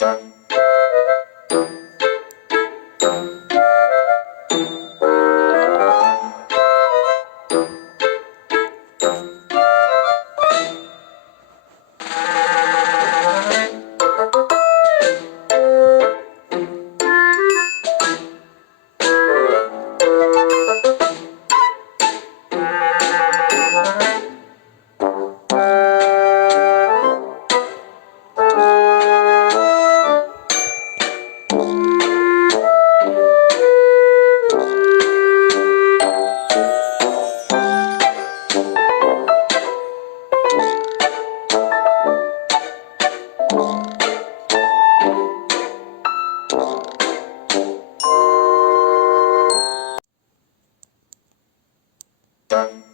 Thank Dun.